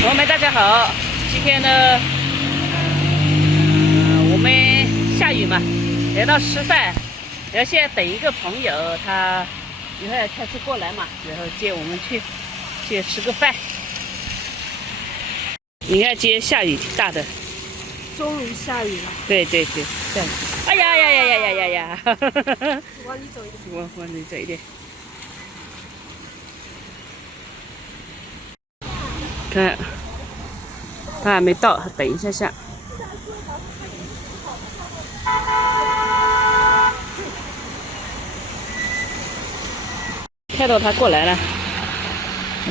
朋友们，大家好！今天呢，我们下雨嘛，来到吃饭，然后现在等一个朋友，他以后要开车过来嘛，然后接我们去吃个饭。你看今天下雨挺大的，终于下雨了。对，这样。哎呀！往里走一点。往里走一点。看，他还没到，等一下。看到他过来了，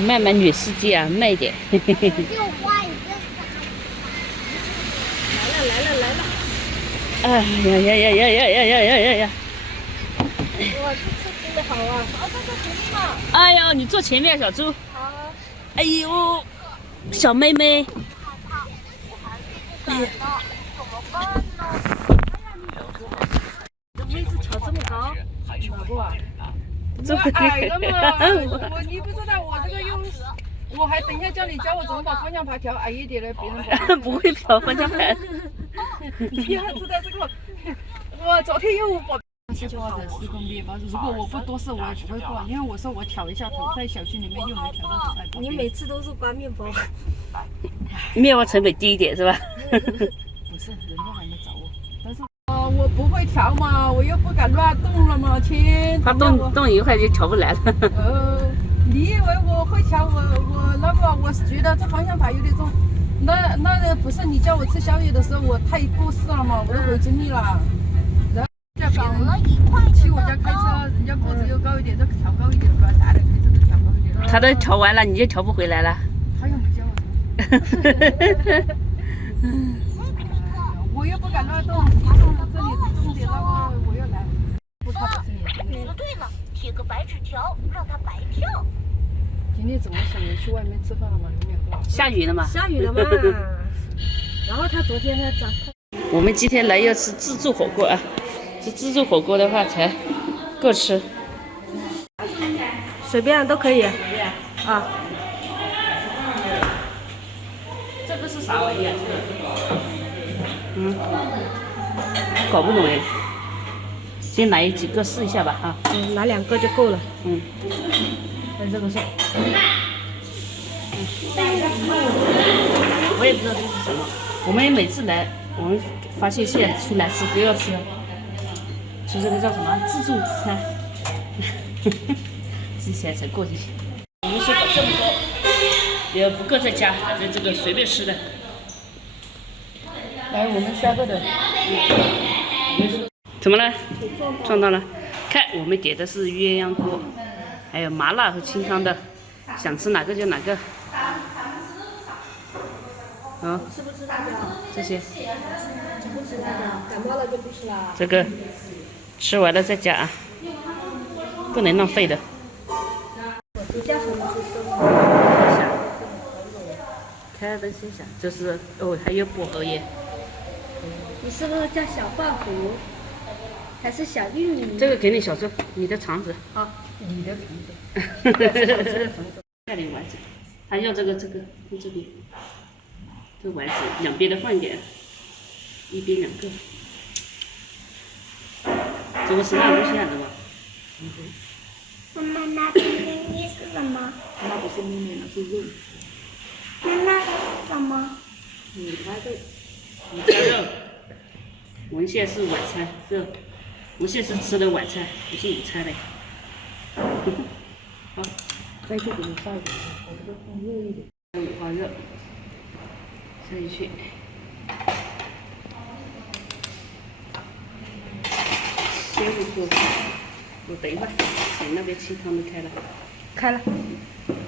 慢慢女司机啊，慢一点。就画一个来了。哎呀！哇，这车真的好啊！坐前面嘛。哎呦，你坐前面，小猪。好。哎呦，小妹妹。哎呀，怎么办呢？这位置调这么高，哪个啊？这么矮的嘛，你不知道我这个又，我还等一下教我怎么把方向盘调矮一点的，别人不会调方向盘。你还知道这个？我昨天又把40公里吧，如果我不多事，我也不会过，因为我说我挑一下头，在小区里面又没调到头。你每次都是刮面包。面包成本低一点是吧？不是，人家还没找我，但是我不会调嘛，我又不敢乱动了嘛，亲。他动一会就调不来了。你以为我会调？我那个，我是觉得这方向盘有点重。那不是你叫我吃宵夜的时候，我太过事了嘛，我都回精力了。然后叫别人去我家开车，人家个子又高一点，都调高一点，不然大的开车都调高一点。他都调完了，你就调不回来了。他又没叫我。我又不敢乱动，你动到这里动点那个，我又来。不怕不是你。对了，贴个白纸条，让他白跳。今天怎么想着去外面吃饭了嘛？有没有？下雨了嘛？下雨了嘛。然后他昨天我们今天来要吃自助火锅啊，这自助火锅的话才够吃。随便都可以。啊。这个是啥玩意啊？搞不懂哎。先来几个试一下吧啊。拿2个就够了。那这个是。我也不知道这是什么。我们每次来，我们发现现在出来吃都要吃，吃这个叫什么自助餐。之前才过去。我们先搞这么多，也不够再加，反正这个随便吃的。来，我们3个的。怎么了？撞到了。看，我们点的是鸳鸯锅，还有麻辣和清汤的，想吃哪个就哪个。吃不吃辣椒？这些。不吃辣椒，感冒了就不吃了。这个吃完了再加啊，不能浪费的。你加什么是生开灯先想，这是还有薄荷叶。你是不是叫小爆谷，还是小玉米？这个给你小周，你的肠子。好，你的肠子。带点丸子，还要这个这边，这丸子两边都放一点，一边2个。这个是辣东西啊，对吧？妈妈，那边面是什么？那不是面面，那是肉。那是什么？午餐肉。午餐肉。我们现在是晚餐肉，我们现在是吃的晚餐，不是午餐嘞。好，再去给你放一点，我这个放热一点。五花肉，塞进去。先不说，我等一会儿，等那边清汤都开了。开了。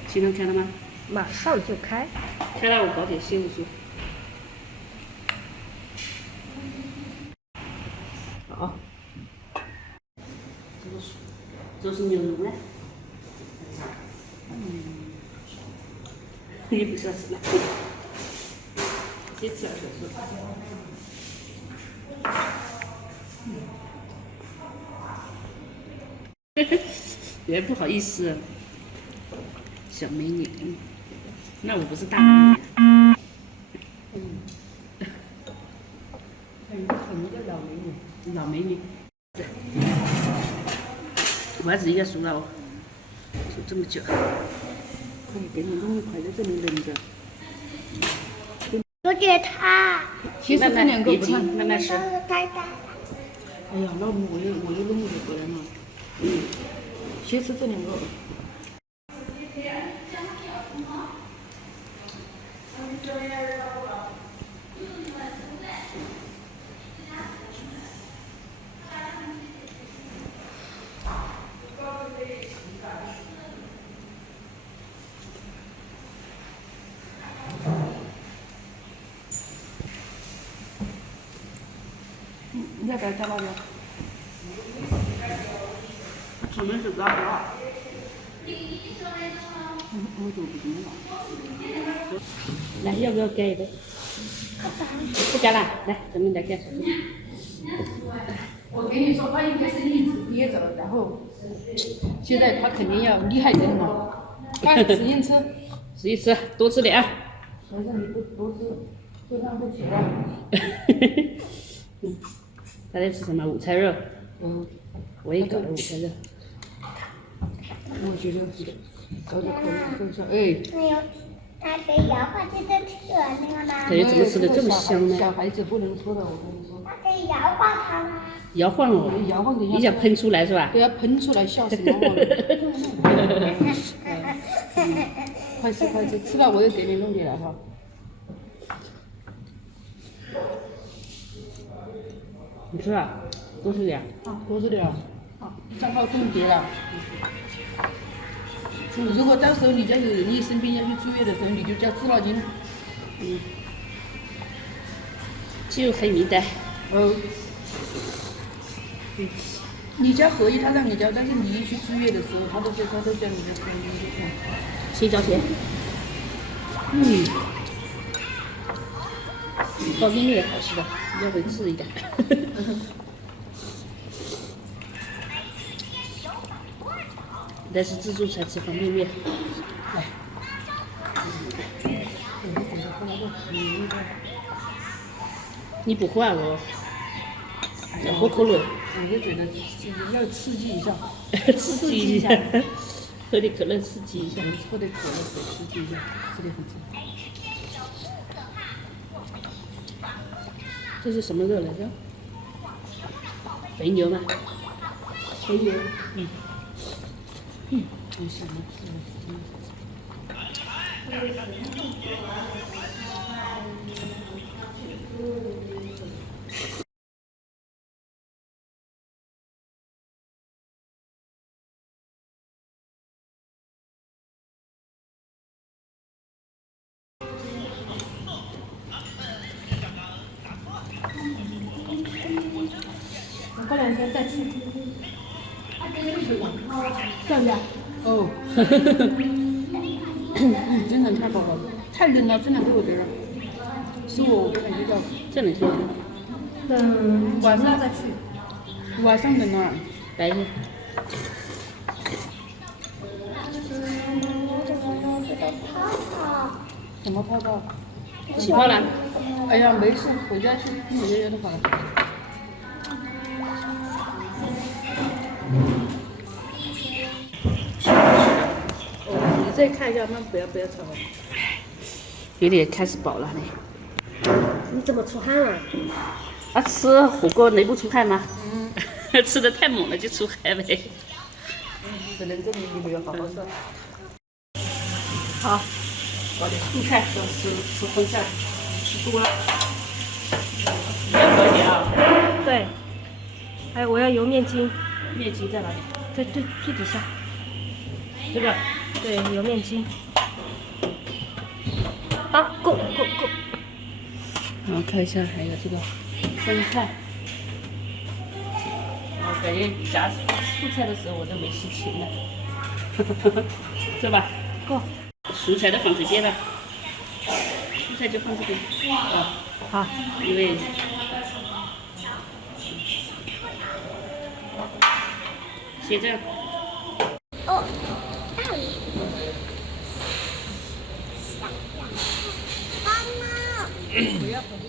清汤开了吗？马上就开。开了，我搞点鲜素。好，这是牛肉呢。你不需要吃了，先吃了再说。别不好意思，小美女。那我不是大美女。很多老美女，老美女。丸子应该熟了哦，熟这么久。可以给你弄一块在这里扔着。有点烫。其实这两个不烫，慢慢吃。太大。哎呀，那我又弄不过来嘛。先吃这两个。你要不要加辣椒？上面是辣椒。我就不行了。来，要不要干一杯？不干了，来，咱们来干什么？我跟你说，他应该是一直憋着，然后现在他肯定要厉害点嘛。快，使劲吃。吃一吃，多吃点。没事，你不多吃，会浪费钱的。他在吃什么？午餐肉。我也搞了午餐肉。我觉得搞点口味更香。哎。没有，那个摇晃这个特那个吗？感觉怎么吃的这么香呢？小孩子不能喝的，我跟你说。那可以摇晃它吗？摇晃哦，摇晃一下。你想喷出来是吧？对呀，喷出来笑死妈妈了。快吃快吃，吃了我又给你弄点了哈。你吃啊？多吃点。多吃点。账号冻结了。如果到时候你家有人一生病要去住院的时候，你就叫治疗金。进入黑名单。你交合一他让你交，但是你一去住院的时候，他都叫你的生病。先交钱。方便面也好吃的，要不吃一点。但是自助才吃方便面。来。你不换哦？要喝可乐。我就觉得要刺激一下。刺激一下。喝点可乐刺激一下。喝点可乐刺激一下，吃点很正。这是什么肉来着？肥牛吗？肥牛。真是的。我过两天再吃。要不要？哦。真的太饱了，太冷了，真的给我点儿。是我感觉到。这两天。晚上再去。晚上冷了。白天。什么泡泡？起泡了。哎呀，没事，回家去听我爷爷的好了。你再看一下，那不要炒。有点开始饱了你。你怎么出汗了？啊，吃火锅能不出汗吗？吃的太猛了就出汗呗。只能证明你没有好好吃。好，搞点蔬菜，吃荤菜，吃多了。要多一点啊。对。哎，我要油面筋。面筋在哪里？在最底下。这个。对，油面筋。啊，够。然后看一下还有这个生菜。我感觉夹蔬菜的时候我都没心情了，是吧？够。蔬菜都放这边了，蔬菜就放这边。好。因为先这样。哦，大鱼。不要碰